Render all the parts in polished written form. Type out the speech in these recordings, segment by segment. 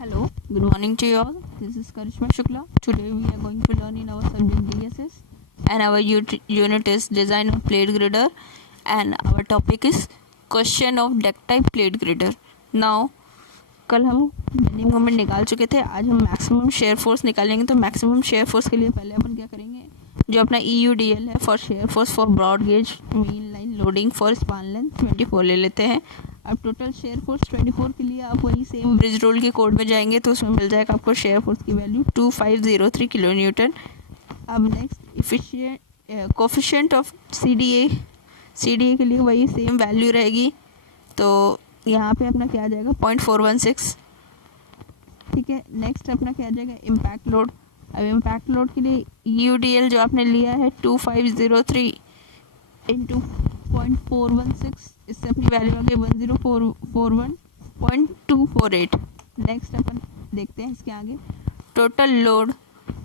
Hello, good morning to you all. This is KARISHMA SHUKLA. Today we are going to learn in our subject DSS and our unit is Design of Plate Girder and our topic is Question of Deck Type Plate Girder. Now, कल हम bending moment निकाल चुके थे, आज हम maximum shear force निकालेंगे। तो maximum shear force के लिए पहले अपन क्या करेंगे, जो अपना EUDL है for shear force for broad gauge main line loading for span length 24 ले लेते हैं। अब टोटल शेयर फोर्स 24 के लिए आप वही सेम ब्रिज रोल के कोड में जाएंगे तो उसमें मिल जाएगा आपको शेयर फोर्स की वैल्यू 2503 किलो न्यूटन। अब नेक्स्ट कोफिशिएंट ऑफ CDA के लिए वही सेम वैल्यू रहेगी, तो यहाँ पे अपना क्या आ जाएगा 0.416। ठीक है, नेक्स्ट अपना क्या आ जाएगा इम्पैक्ट लोड। अब इम्पैक्ट लोड के लिए EUDL जो आपने लिया है 2503 इंटू 0.416, इससे अपनी वैल्यू आ गई 10441.248। नेक्स्ट अपन देखते हैं इसके आगे टोटल लोड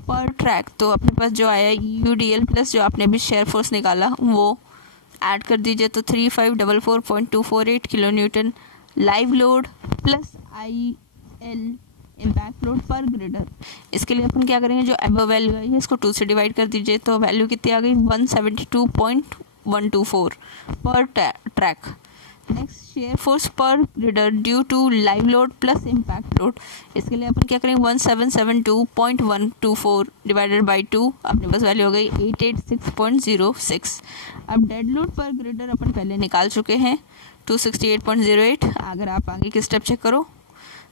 पर ट्रैक। तो अपने पास जो आया EUDL प्लस जो आपने अभी शेयर फोर्स निकाला वो ऐड कर दीजिए, तो 3544.248 kilo Newton. Live load plus IL impact load पर ग्रिडर, इसके लिए अपन क्या करेंगे, जो अबव वैल्यू है इसको 2 से डिवाइड कर दीजिए, तो वैल्यू कितनी आ गई 172.124 पर ट्रैक। नेक्स्ट शेयर फोर्स पर girder due to live load plus impact load, इसके लिए अपन क्या करेंगे 1772.124 डिवाइडेड बाई 2, अपने पास वैल्यू हो गई 886.06। अब डेड लोड पर ग्रिडर अपन पहले निकाल चुके हैं 268.08। अगर आप आगे की स्टेप चेक करो,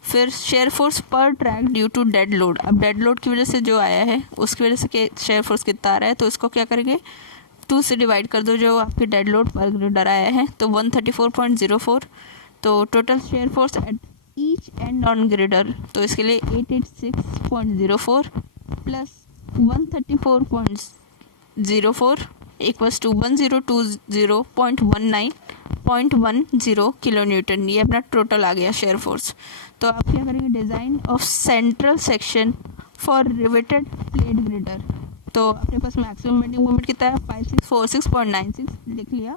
फिर शेयर फोर्स पर track due to dead load. अब डेड लोड की वजह से जो आया है उसकी वजह से शेयर फोर्स कितना आ रहा है, तो इसको क्या करेंगे 2 से डिवाइड कर दो जो आपके डेड लोड पर ग्रिडर आया है, तो 134.04। तो total shear force at each end on girder, तो इसके लिए 886.04 plus 134.04 equals to 1020.10 kilo newton. ये अपना टोटल आ गया शेयर फोर्स। तो आप क्या करेंगे design of central section for riveted plate girder. तो अपने पास मैक्सिमम बेंडिंग मोमेंट कितना है 5646.96 लिख लिया।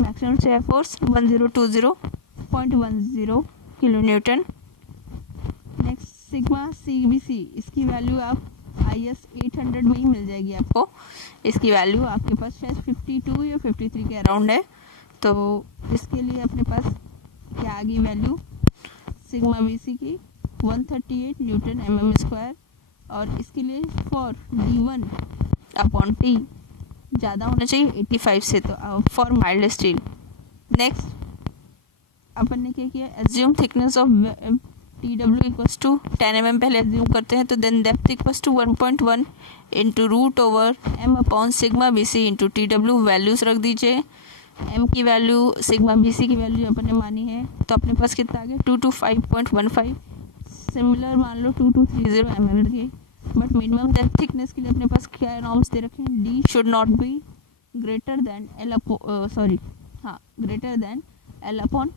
Maximum shear force 1020.10 kilo Newton. Next sigma CBC, इसकी वैल्यू आप IS 800 में ही मिल जाएगी आपको। इसकी वैल्यू आपके पास शायद 52 या 53 के अराउंड है। तो इसके लिए अपने पास क्या आ गई वैल्यू सिग्मा BC की 138 न्यूटन mm², और इसके लिए फॉर D1/T ज़्यादा होना चाहिए 85 से, तो फॉर माइल्ड स्टील। नेक्स्ट अपन ने क्या किया, assume thickness of TW equals to 10 mm पहले एज्यूम करते हैं, तो then depth equals to 1.1 into √m/सिग्मा BC इंटू TW। वैल्यूज़ रख दीजिए, m की वैल्यू सिग्मा BC की वैल्यू अपन ने मानी है, तो अपने पास कितना आ गया 225.15। सिमिलर मान लो 2230 mm की, बट मिनिमम डेप्थ थिकनेस के लिए अपने पास क्या नॉर्म्स दे रखे हैं, D should not be greater than L/12।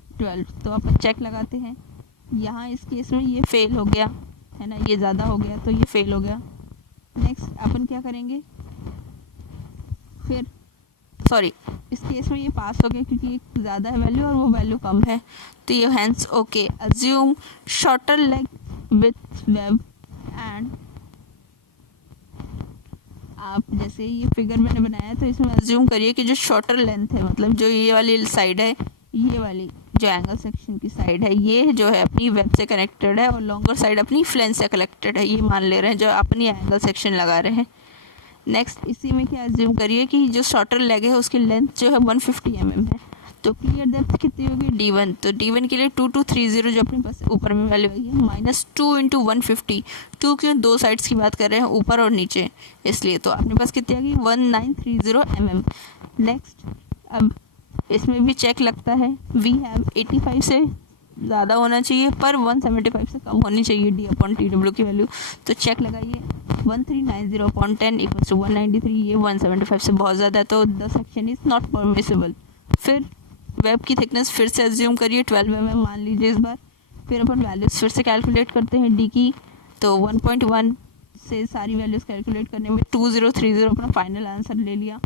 तो अपन चेक लगाते हैं, यहाँ इस केस में ये फेल हो गया है ना, ये ज़्यादा हो गया तो ये फेल हो गया। नेक्स्ट अपन क्या करेंगे, फिर इस केस में ये पास हो गया क्योंकि एक ज़्यादा है वैल्यू और वो वैल्यू कम है, तो ये hence okay. Assume shorter leg with web end, आप जैसे ये फिगर मैंने बनाया तो इसमें अज्यूम करिए कि जो शॉर्टर लेंथ है, मतलब जो ये वाली साइड है, ये वाली जो एंगल सेक्शन की साइड है, ये जो है अपनी वेब से कनेक्टेड है और लॉन्गर साइड अपनी फ्लेंस से कनेक्टेड है, ये मान ले रहे हैं जो अपनी एंगल सेक्शन लगा रहे हैं। नेक्स्ट इसी में क्या अज्यूम करिए कि जो शॉर्टर लेग है उसकी लेंथ जो है 150 mm है, तो क्लियर डेप्थ कितनी होगी D1, तो D1 के लिए 2230 जो अपने पास ऊपर में वैल्यू आई है -2 इंटू 150। 2 क्यों, दो साइड्स की बात कर रहे हैं ऊपर और नीचे, इसलिए तो अपने पास कितनी आ गई 1930 mm। नेक्स्ट अब इसमें भी चेक लगता है, वी हैव 85 से ज़्यादा होना चाहिए पर 175 से कम होनी चाहिए D/TW की वैल्यू, तो चेक लगाइए 1390/10 इक्वल्स टू 193, ये 175 से बहुत ज़्यादा है, तो the section is not permissible. फिर वेब की थिकनेस फिर से एज्यूम करिए 12 mm मान लीजिए इस बार। फिर अपन वैल्यूज़ फिर से कैलकुलेट करते हैं D की, तो 1.1 से सारी वैल्यूज़ कैलकुलेट करने में 2030 अपना फाइनल आंसर ले लिया।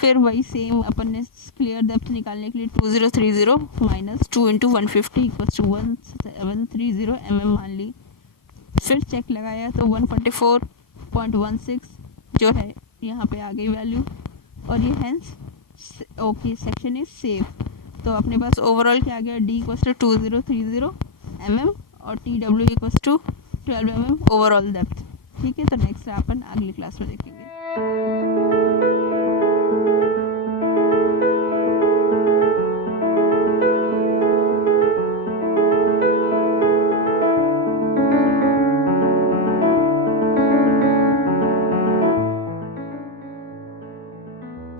फिर वही सेम अपन ने क्लियर डेप्थ निकालने के लिए 2030 minus 2 into 150 equals to 1730 mm मान ली। फिर चेक लगाया तो 144.16 जो है यहाँ पे आ गई वैल्यू, और ये hence okay section is safe. तो अपने पास ओवरऑल क्या आ गया, D इक्वल्स टू 2030 mm और TW equals to 12 mm overall depth. ठीक है, तो नेक्स्ट अपन अगली क्लास में देखेंगे।